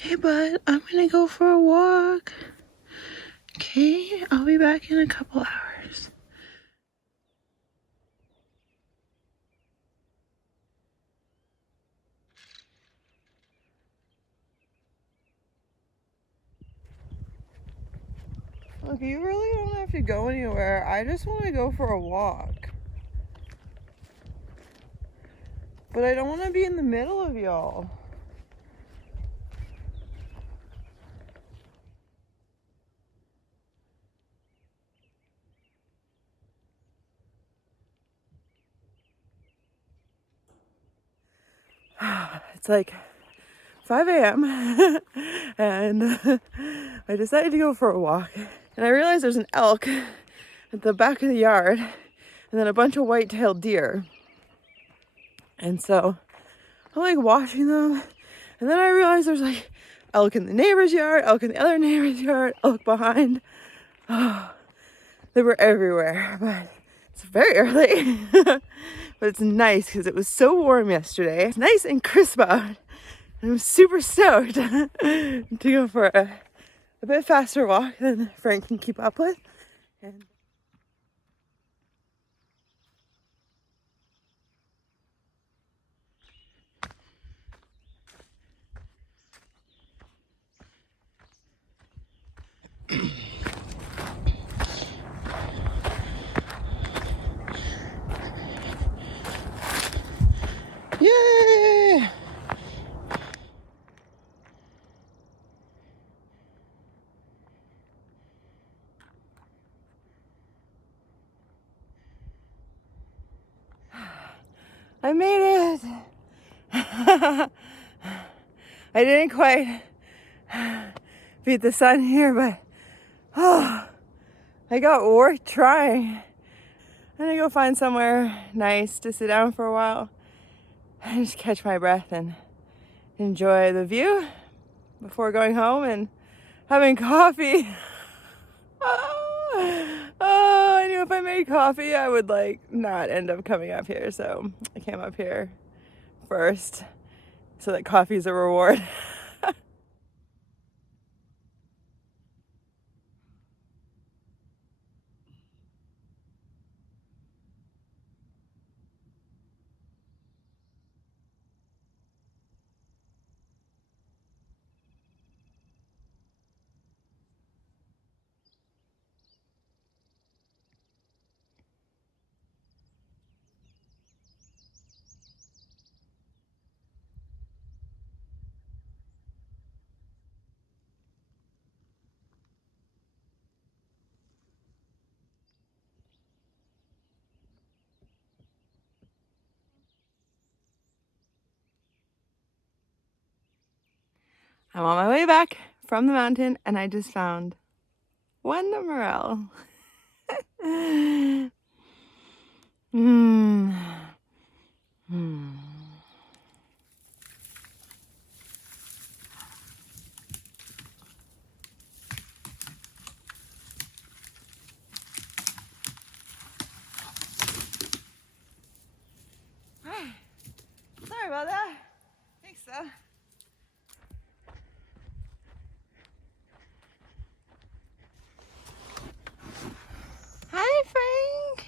Hey bud, I'm gonna go for a walk. Okay, I'll be back in a couple hours. Look, you really don't have to go anywhere. I just want to go for a walk. But I don't want to be in the middle of y'all. It's like 5 a.m. and I decided to go for a walk. And I realized there's an elk at the back of the yard and then a bunch of white-tailed deer. And so I'm like watching them. And then I realized there's like elk in the neighbor's yard, elk in the other neighbor's yard, elk behind. Oh, they were everywhere, but it's very early. But it's nice because it was so warm yesterday. It's nice and crisp out. And I'm super stoked to go for a bit faster walk than Frank can keep up with. And yay! I made it! I didn't quite beat the sun here, but I got work trying. I'm gonna go find somewhere nice to sit down for a while and just catch my breath and enjoy the view before going home and having coffee. Oh, I knew if I made coffee, I would like not end up coming up here. So I came up here first so that coffee's a reward. I'm on my way back from the mountain and I just found one morel. Mmm. Mmm. Sorry about that. Thanks though. Hi, Frank.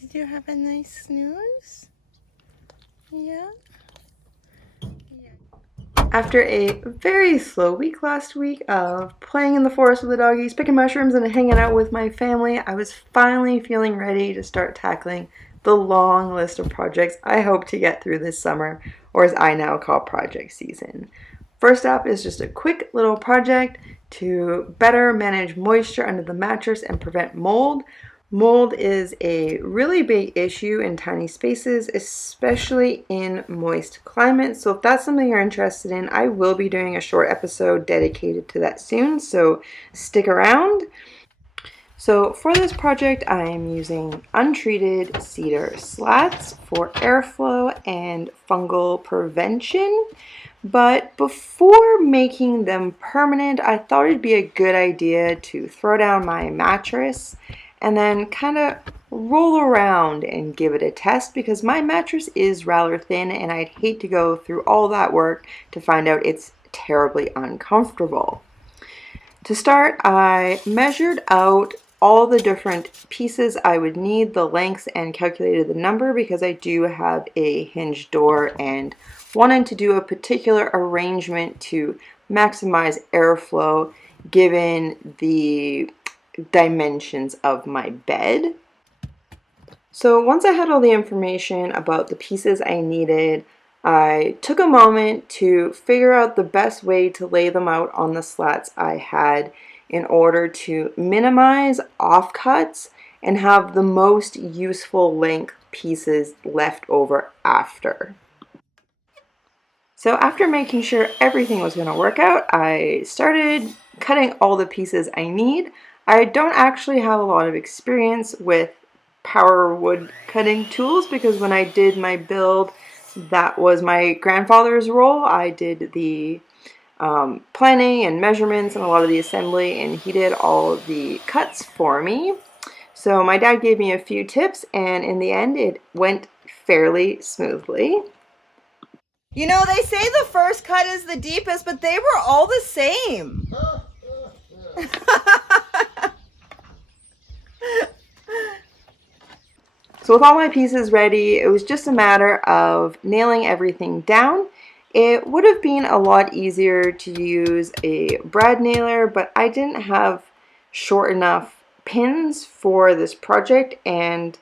Did you have a nice snooze? Yeah. After a very slow week last week of playing in the forest with the doggies, picking mushrooms, and hanging out with my family, I was finally feeling ready to start tackling the long list of projects I hope to get through this summer, or as I now call project season. First up is just a quick little project to better manage moisture under the mattress and prevent mold. Mold is a really big issue in tiny spaces, especially in moist climates. So if that's something you're interested in, I will be doing a short episode dedicated to that soon, so stick around. So for this project, I am using untreated cedar slats for airflow and fungal prevention. But before making them permanent, I thought it'd be a good idea to throw down my mattress and then kind of roll around and give it a test, because my mattress is rather thin and I'd hate to go through all that work to find out it's terribly uncomfortable. To start, I measured out all the different pieces I would need, the lengths, and calculated the number, because I do have a hinged door and wanted to do a particular arrangement to maximize airflow given the dimensions of my bed. So once I had all the information about the pieces I needed, I took a moment to figure out the best way to lay them out on the slats I had in order to minimize offcuts and have the most useful length pieces left over after. So after making sure everything was going to work out, I started cutting all the pieces I need. I don't actually have a lot of experience with power wood cutting tools, because when I did my build, that was my grandfather's role. I did the planning and measurements and a lot of the assembly, and he did all the cuts for me. So my dad gave me a few tips, and in the end it went fairly smoothly. You know, they say the first cut is the deepest, but they were all the same. So with all my pieces ready, it was just a matter of nailing everything down. It would have been a lot easier to use a brad nailer, but I didn't have short enough pins for this project, and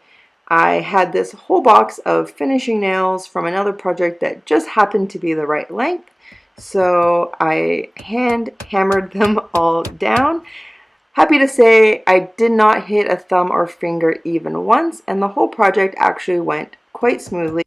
I had this whole box of finishing nails from another project that just happened to be the right length. So I hand hammered them all down. Happy to say I did not hit a thumb or finger even once, and the whole project actually went quite smoothly.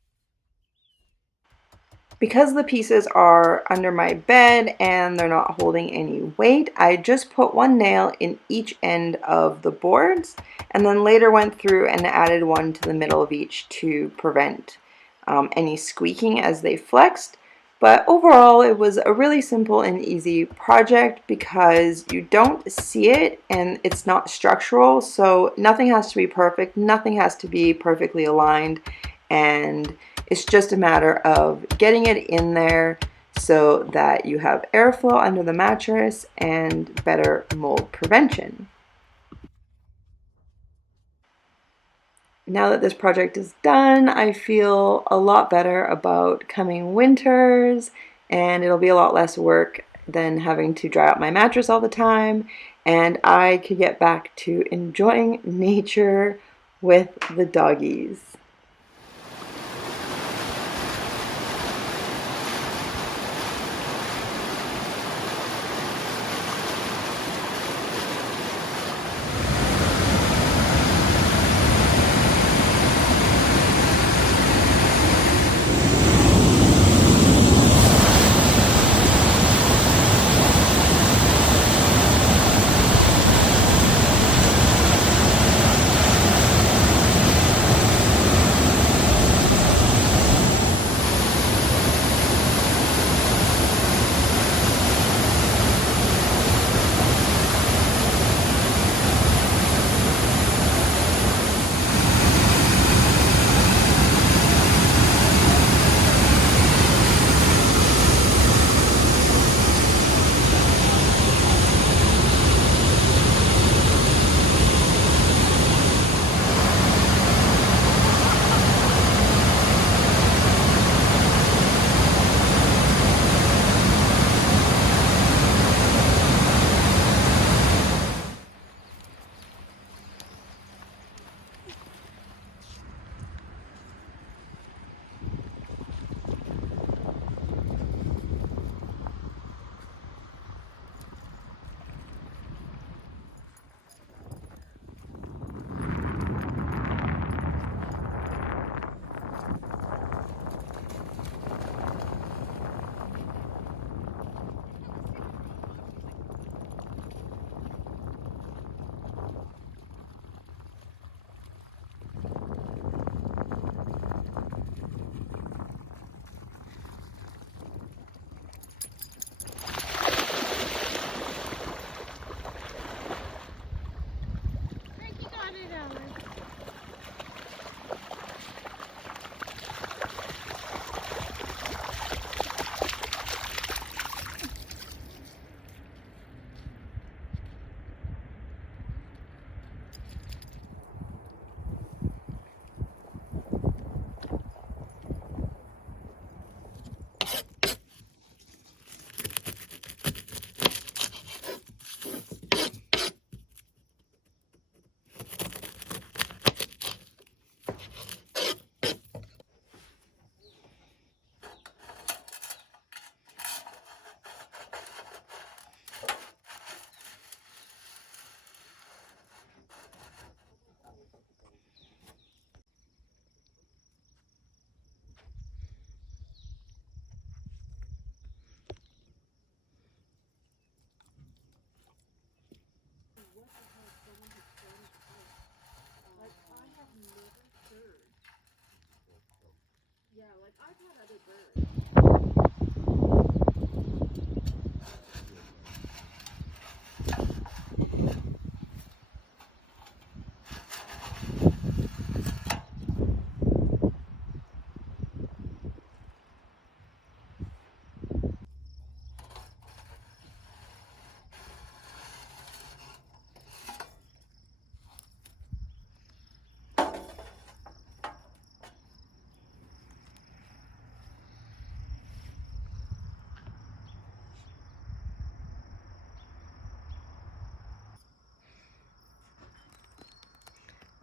Because the pieces are under my bed and they're not holding any weight, I just put one nail in each end of the boards, and then later went through and added one to the middle of each to prevent any squeaking as they flexed. But overall, it was a really simple and easy project because you don't see it and it's not structural, so nothing has to be perfect, nothing has to be perfectly aligned, and it's just a matter of getting it in there so that you have airflow under the mattress and better mold prevention. Now that this project is done, I feel a lot better about coming winters, and it'll be a lot less work than having to dry out my mattress all the time, and I could get back to enjoying nature with the doggies.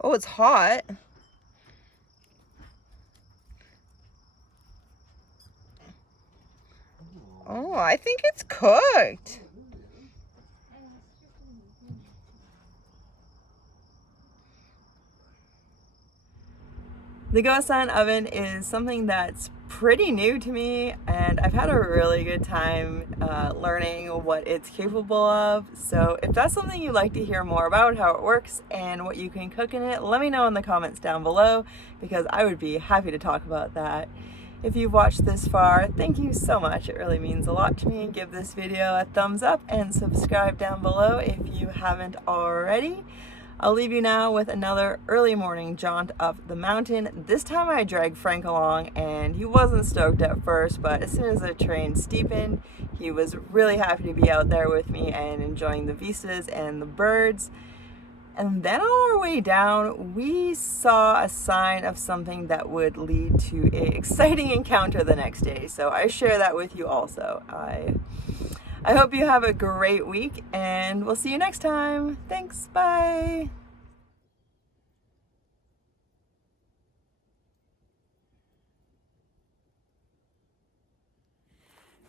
Oh, it's hot. Oh, I think it's cooked. The GoSun oven is something that's pretty new to me, and I've had a really good time learning what it's capable of. So if that's something you'd like to hear more about, how it works and what you can cook in it, let me know in the comments down below, because I would be happy to talk about that. If you've watched this far, thank you so much. It really means a lot to me. Give this video a thumbs up and subscribe down below if you haven't already. I'll leave you now with another early morning jaunt up the mountain. This time I dragged Frank along, and he wasn't stoked at first, but as soon as the terrain steepened, he was really happy to be out there with me and enjoying the vistas and the birds. And then on our way down, we saw a sign of something that would lead to an exciting encounter the next day. So I share that with you also. I hope you have a great week, and we'll see you next time. Thanks, bye.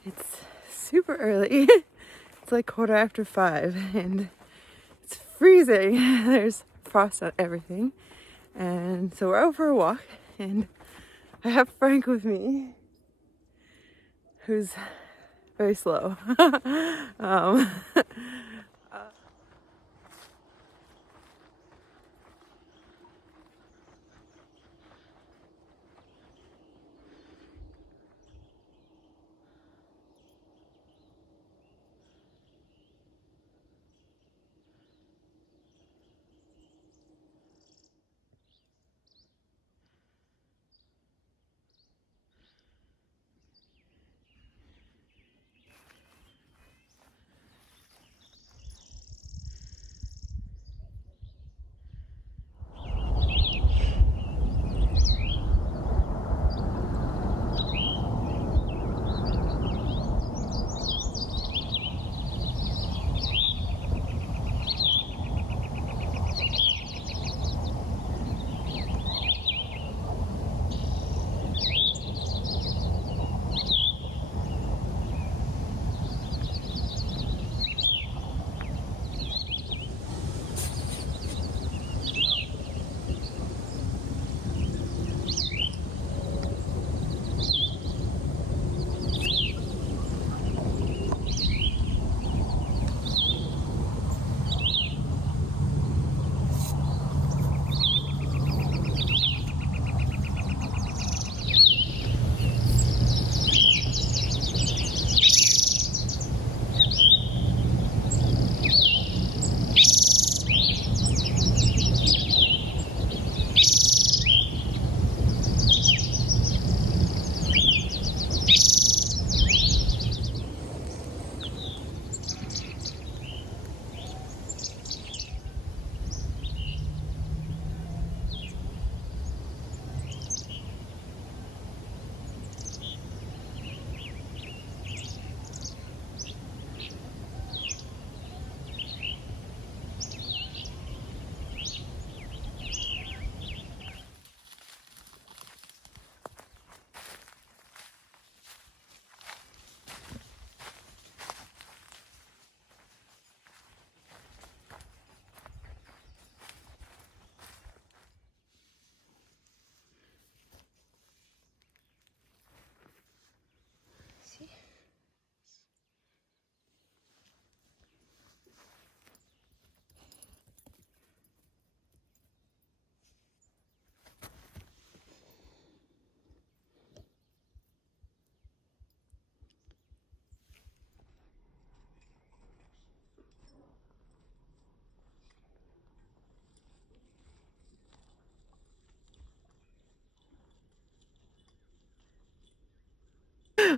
It's super early. It's like 5:15, and it's freezing. There's frost on everything. And so we're out for a walk, and I have Frank with me, who's very slow. um,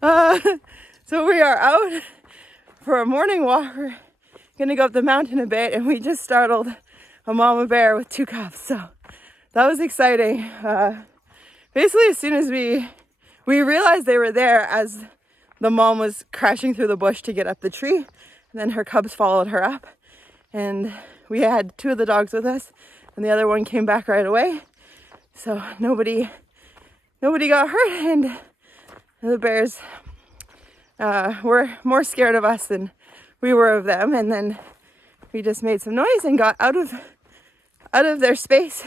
So we are out for a morning walk. We're gonna go up the mountain a bit, and we just startled a mama bear with 2 cubs. So that was exciting. Basically, as soon as we realized they were there, as the mom was crashing through the bush to get up the tree, and then her cubs followed her up, and we had 2 of the dogs with us, and the other one came back right away. So nobody got hurt, and the bears were more scared of us than we were of them. And then we just made some noise and got out of their space.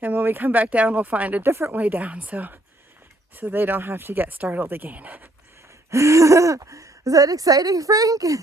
And when we come back down, we'll find a different way down, so they don't have to get startled again. Is that exciting, Frank?